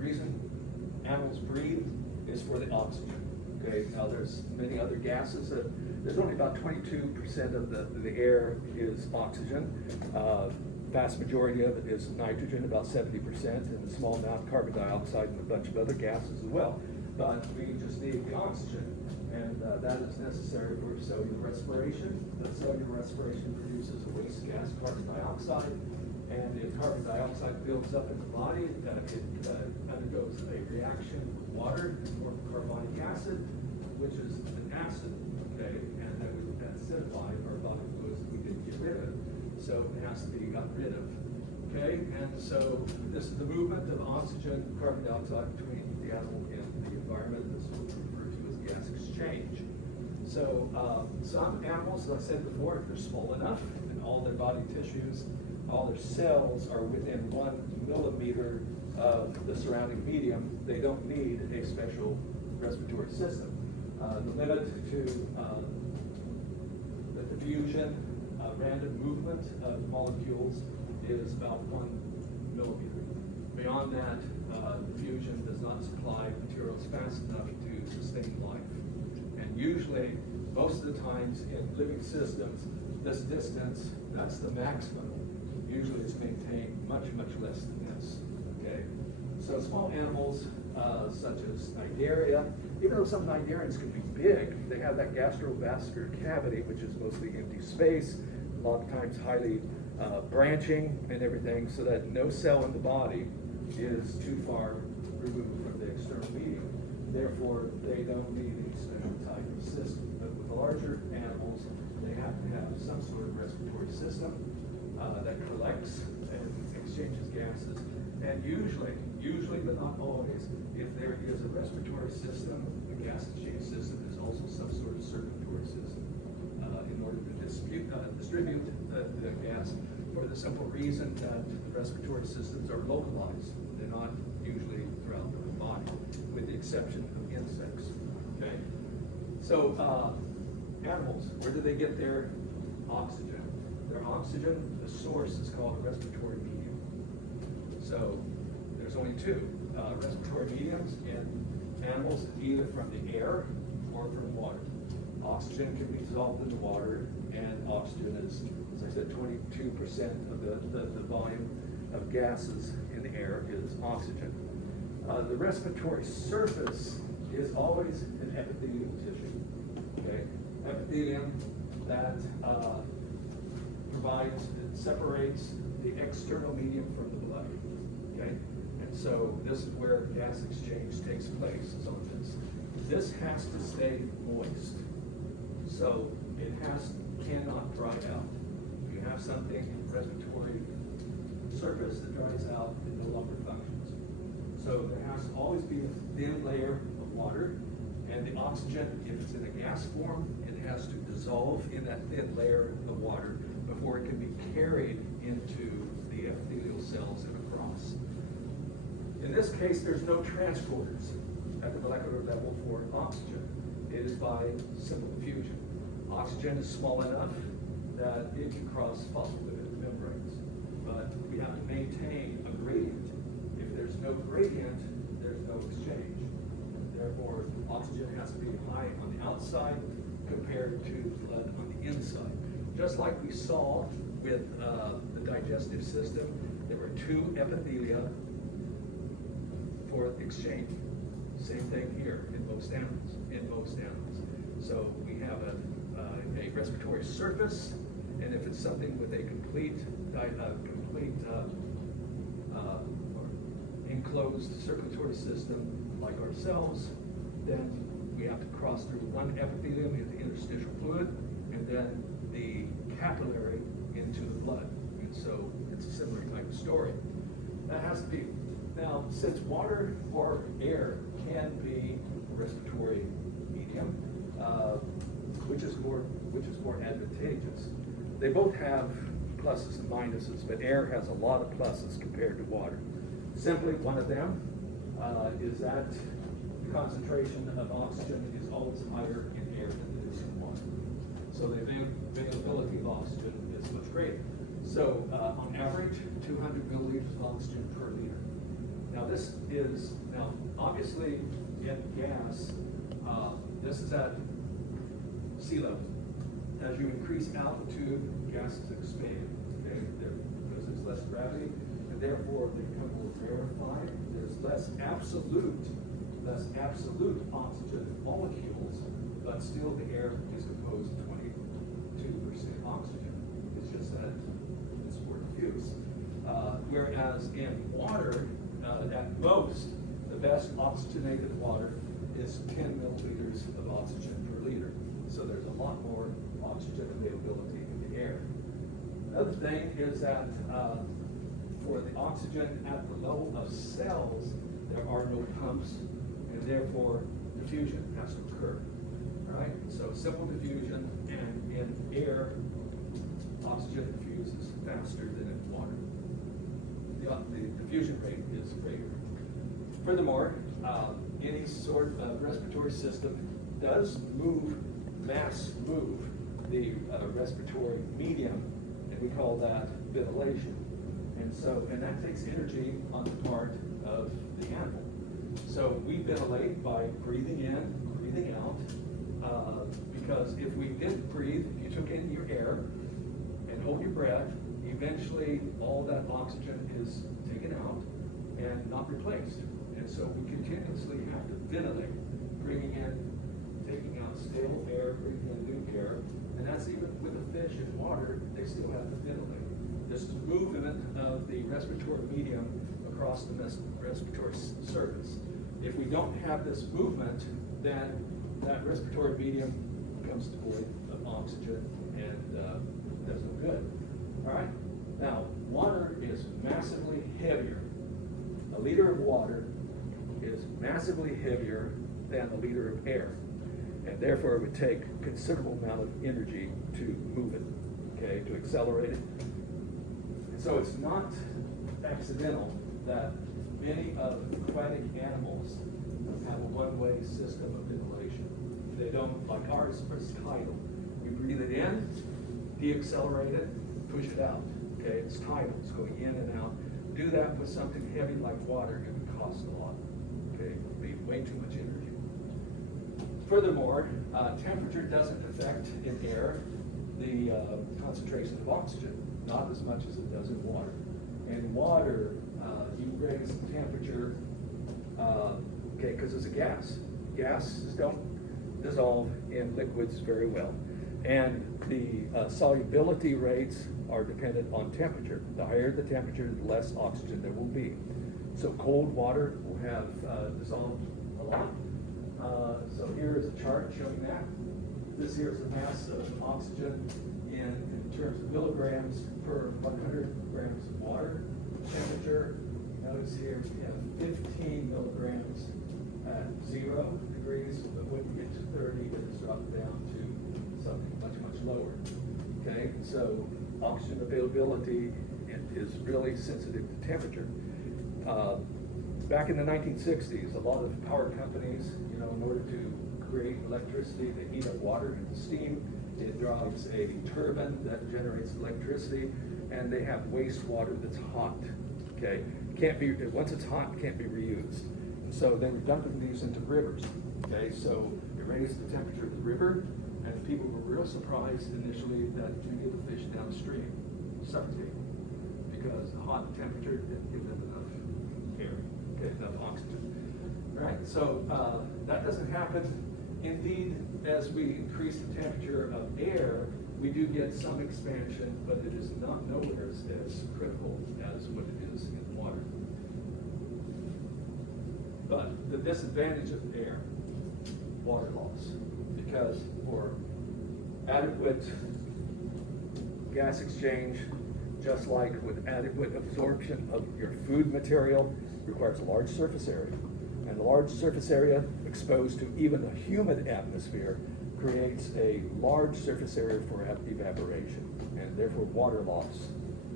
The reason animals breathe is for the oxygen. Okay, now there's many other gases that, there's only about 22% of the air is oxygen. Vast majority of it is nitrogen, about 70%, and a small amount of carbon dioxide and a bunch of other gases as well. But we just need the oxygen, and that is necessary for cellular respiration. The cellular respiration produces a waste gas, carbon dioxide, and if carbon dioxide builds up in the body, it undergoes a reaction with water to form carbonic acid, which is an acid, okay, and that would acidify our body fluids that we didn't get rid of. So it has to be got rid of, okay? And so this is the movement of oxygen, carbon dioxide between the animal and the environment. This is referred to as gas exchange. So some animals, as I said before, if they're small enough and all their body tissues, all their cells are within 1 millimeter of the surrounding medium, they don't need a special respiratory system. The limit to the diffusion, random movement of molecules is about 1 millimeter. Beyond that, diffusion does not supply materials fast enough to sustain life. And usually, most of the times in living systems, this distance, that's the maximum. Usually it's maintained much, much less than this, okay? So small animals, such as cnidaria, even though some cnidarians can be big, they have that gastrovascular cavity, which is mostly empty space, a lot of times highly branching and everything, so that no cell in the body is too far removed from the external medium. Therefore, they don't need any special type of system. But with the larger animals, they have to have some sort of respiratory system that collects and exchanges gases. And usually but not always, if there is a respiratory system, a gas exchange system is also some sort of circulatory system in order to distribute the gas, for the simple reason that the respiratory systems are localized. They're not usually throughout the body, with the exception of insects. Okay. So animals, where do they get their oxygen? Their oxygen, the source is called a respiratory medium. So there's only two respiratory mediums in animals, either from the air or from water. Oxygen can be dissolved in the water, and oxygen is, as I said, 22% of the volume of gases in the air is oxygen. The respiratory surface is always an epithelial tissue. Okay, epithelium that provides, it separates the external medium from the blood. Okay, and so this is where gas exchange takes place. Is on this. This has to stay moist, so it cannot dry out. If you have something, respiratory surface that dries out, it no longer functions. So there has to always be a thin layer of water, and the oxygen, if it's in a gas form, it has to dissolve in that thin layer of water before it can be carried into the epithelial cells and across. In this case, there's no transporters at the molecular level for oxygen. It is by simple diffusion. Oxygen is small enough that it can cross phospholipid membranes, but we have to maintain a gradient. If there's no gradient, there's no exchange. Therefore, oxygen has to be high on the outside compared to blood on the inside. Just like we saw with the digestive system, there were two epithelia for exchange. Same thing here in most animals. So we have a respiratory surface, and if it's something with a complete enclosed circulatory system like ourselves, then we have to cross through one epithelium into the interstitial fluid, and then the capillary into the blood. And so it's a similar type of story. That has to be. Now, since water or air can be a respiratory medium, which is more advantageous. They both have pluses and minuses, but air has a lot of pluses compared to water. Simply one of them is that the concentration of oxygen is always higher in air than it is in water. So the availability of oxygen is much greater. So on average, 200 milliliters of oxygen per liter. Now this is, now obviously in gas, this is at sea level. As you increase altitude, gases expand, okay, because there's less gravity, and therefore they become more rarefied. There's less absolute oxygen molecules, but still the air is composed of 22% oxygen. It's just that it's more diffuse. Whereas in water, at most, the best oxygenated water is 10 milliliters of oxygen per liter. So there's a lot more oxygen availability in the air. Another thing is that for the oxygen at the level of cells, there are no pumps, and therefore diffusion has to occur. All right? So simple diffusion, and in air, oxygen diffuses faster than in water. The diffusion rate is greater. Furthermore, any sort of respiratory system does mass move the respiratory medium, and we call that ventilation. And that takes energy on the part of the animal. So we ventilate by breathing in, breathing out, because if we didn't breathe, if you took in your air and hold your breath, eventually all that oxygen is taken out and not replaced. And so we continuously have to ventilate, bringing in, taking out stale air, bringing in new air. And that's even with a fish in water, they still have to ventilate. This movement of the respiratory medium across the respiratory surface. If we don't have this movement, then that respiratory medium becomes devoid of oxygen and does no good. All right? Now, water is massively heavier. A liter of water is massively heavier than a liter of air. And therefore, it would take a considerable amount of energy to move it, okay, to accelerate it. And so it's not accidental that many of aquatic animals have a one-way system of ventilation. They don't, like ours, is tidal. We breathe it in, deaccelerate it, push it out. Okay, it's tidal, it's going in and out. Do that with something heavy like water, it would cost a lot. Okay, it would be way too much energy. Furthermore, temperature doesn't affect in air the concentration of oxygen, not as much as it does in water. In water, you raise the temperature, okay, because it's a gas. Gases don't dissolve in liquids very well. And the solubility rates are dependent on temperature. The higher the temperature, the less oxygen there will be. So cold water will have dissolved a lot. So here is a chart showing that. This here is the mass of oxygen in terms of milligrams per 100 grams of water. Temperature, notice here we have 15 milligrams at 0 degrees, but when you get to 30, it's dropped down to something much, much lower. Okay, so oxygen availability is really sensitive to temperature. Back in the 1960s, a lot of power companies, in order to create electricity, they heat up water into steam. It drives a turbine that generates electricity, and they have wastewater that's hot. Okay, once it's hot, can't be reused. And so they were dumping these into rivers. Okay, so it raised the temperature of the river, and people were real surprised initially that many of the fish downstream suffocated because the hot temperature didn't give them enough air, okay, enough oxygen. Right, so that doesn't happen. Indeed, as we increase the temperature of air, we do get some expansion, but it is not nowhere as critical as what it is in water. But the disadvantage of air, water loss, because for adequate gas exchange, just like with adequate absorption of your food material, requires a large surface area. And the large surface area exposed to even a humid atmosphere creates a large surface area for evaporation, and therefore water loss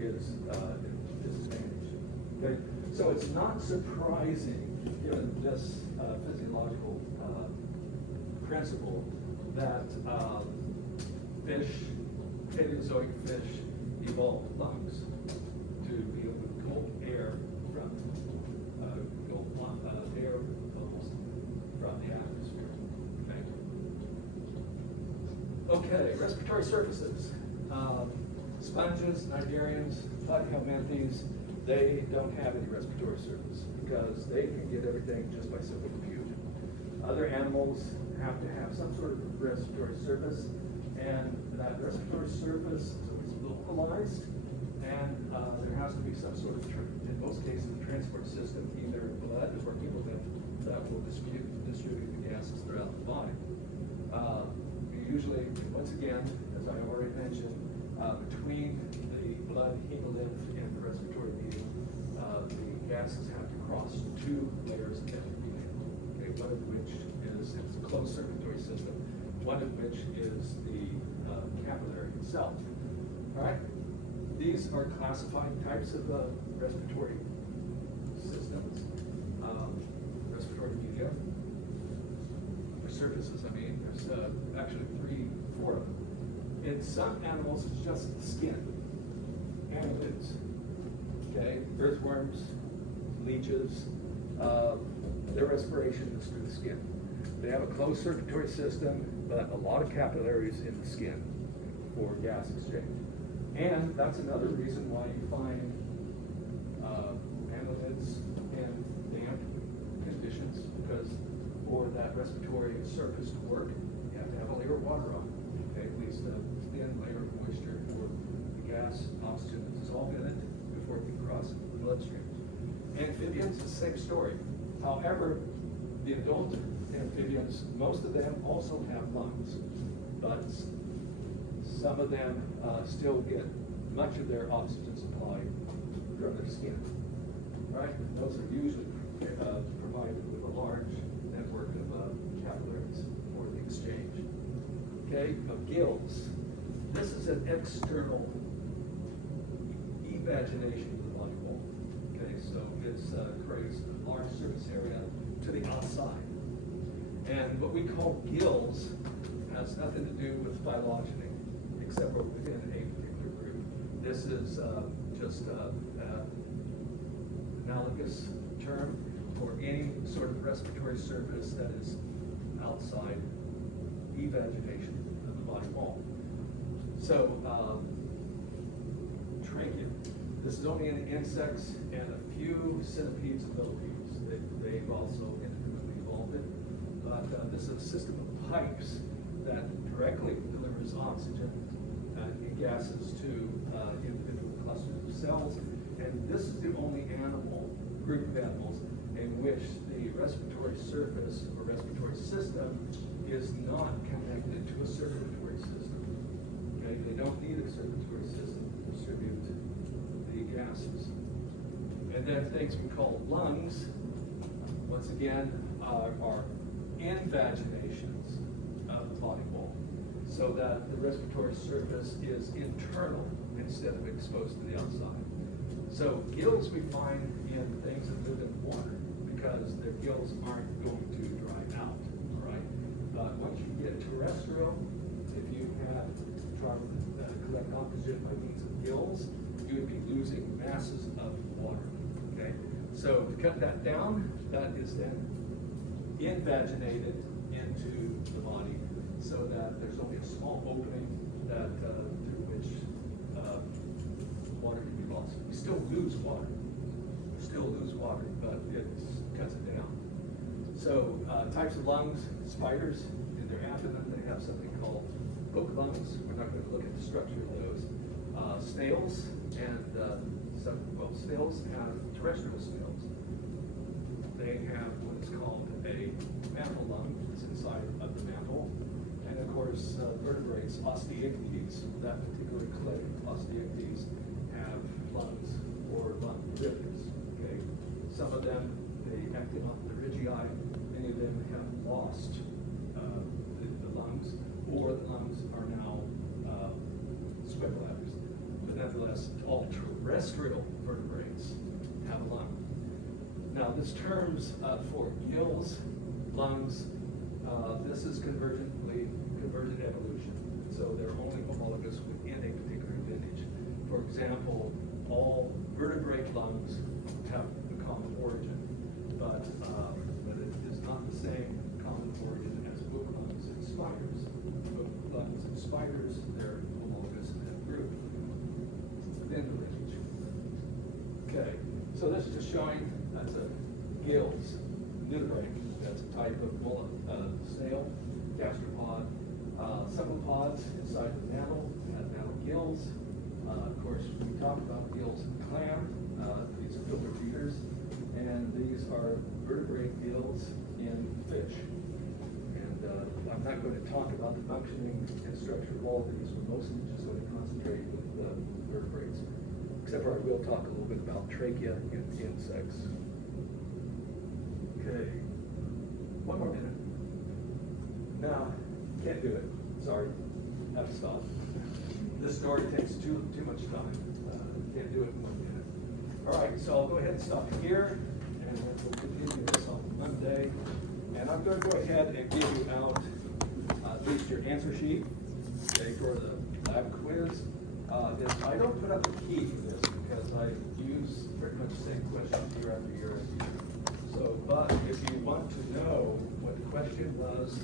is a disadvantage. Okay? So it's not surprising, given this physiological principle, that Paleozoic fish evolved lungs to be able to hold air from Okay, respiratory surfaces. Sponges, cnidarians, platyhelminthes, they don't have any respiratory surface because they can get everything just by simple diffusion. Other animals have to have some sort of respiratory surface, and that respiratory surface is always localized, and there has to be some sort of, in most cases, a transport system, either blood or hemolymph, that will distribute the gases throughout the body. Usually, once again, as I already mentioned, between the blood, hemolymph, and the respiratory medium, the gases have to cross two layers of epithelium. Okay, one of which is it's a closed circulatory system, one of which is the capillary itself. All right, these are classified types of respiratory systems, respiratory media, or surfaces. I mean, there's actually 4 of them. In some animals, it's just the skin. Annelids, okay, earthworms, leeches, their respiration is through the skin. They have a closed circulatory system, but a lot of capillaries in the skin for gas exchange. And that's another reason why you find annelids in damp conditions, because for that respiratory surface to work, you have to have a layer of water on it, okay, at least a thin layer of moisture for the gas, oxygen to dissolve in it before it can cross the bloodstream. Amphibians, the same story. However, the adult amphibians, most of them also have lungs, but some of them still get much of their oxygen supply from their skin. Right? Those are usually provided with a large network of capillaries for the exchange. Okay, of gills. This is an external evagination of the body wall. Okay, so it creates a large surface area to the outside. And what we call gills has nothing to do with phylogeny, except for within a particular group. This is just an analogous term for any sort of respiratory surface that is outside evagination of the body wall. So, trachea. This is only in insects and a few centipedes and millipedes. They've also intimately evolved it. But this is a system of pipes that directly delivers oxygen and gases to individual clusters of cells. And this is the only group of animals in which the respiratory surface or respiratory system is not connected to a circulatory system. Okay, they don't need a circulatory system to distribute the gases. And then things we call lungs, once again, are invaginations of the body wall, so that the respiratory surface is internal instead of exposed to the outside. So gills we find in things that live in water because their gills aren't going to dry out, all right? But once you get terrestrial, if you had tried to collect oxygen by means of gills, you would be losing masses of water, okay? So to cut that down, that is then invaginated into the body so that there's only a small opening that through which water can be lost. We still lose water. But it cuts it down. So types of lungs, spiders, in their abdomen, they have something called hook lungs. We're not going to look at the structure of those. Snails and snails have terrestrial snails. They have what is called a mantle lung. It's inside of the mantle. And of course, vertebrates, osteichthyes, that particular clade, osteichthyes, have lungs or lung rhythms. Okay, some of them they acted on the ridgei. Many of them have lost the lungs, or the lungs are now sweat bladders. But nevertheless, all terrestrial vertebrates have a lung. Now, this terms for gills, lungs, this is convergent evolution. So they're only homologous within a particular lineage. For example, all vertebrate lungs have a common origin, but it is not the same common origin as hook lungs and spiders. Hook lungs and spiders, they're homologous and group within the lineage. Okay, so this is just showing that's a gills, nudibranch. That's a type of snail, gastropod. Cephalopods inside the mantle, have mantle gills. Of course, we talked about gills in clam. These are filter feeders, and these are vertebrate gills in fish. And I'm not going to talk about the functioning and structure of all of these. We're mostly just going to concentrate with vertebrates, except for I will talk a little bit about trachea in insects. Okay, one more minute. Now, can't do it. Sorry, have to stop. This story takes too much time. Can't do it in 1 minute. All right, so I'll go ahead and stop here, and then we'll continue this on Monday. And I'm going to go ahead and give you out at least your answer sheet, okay, for the lab quiz. I don't put up a key for this because I use pretty much the same questions year after year. So, but if you want to know what the question was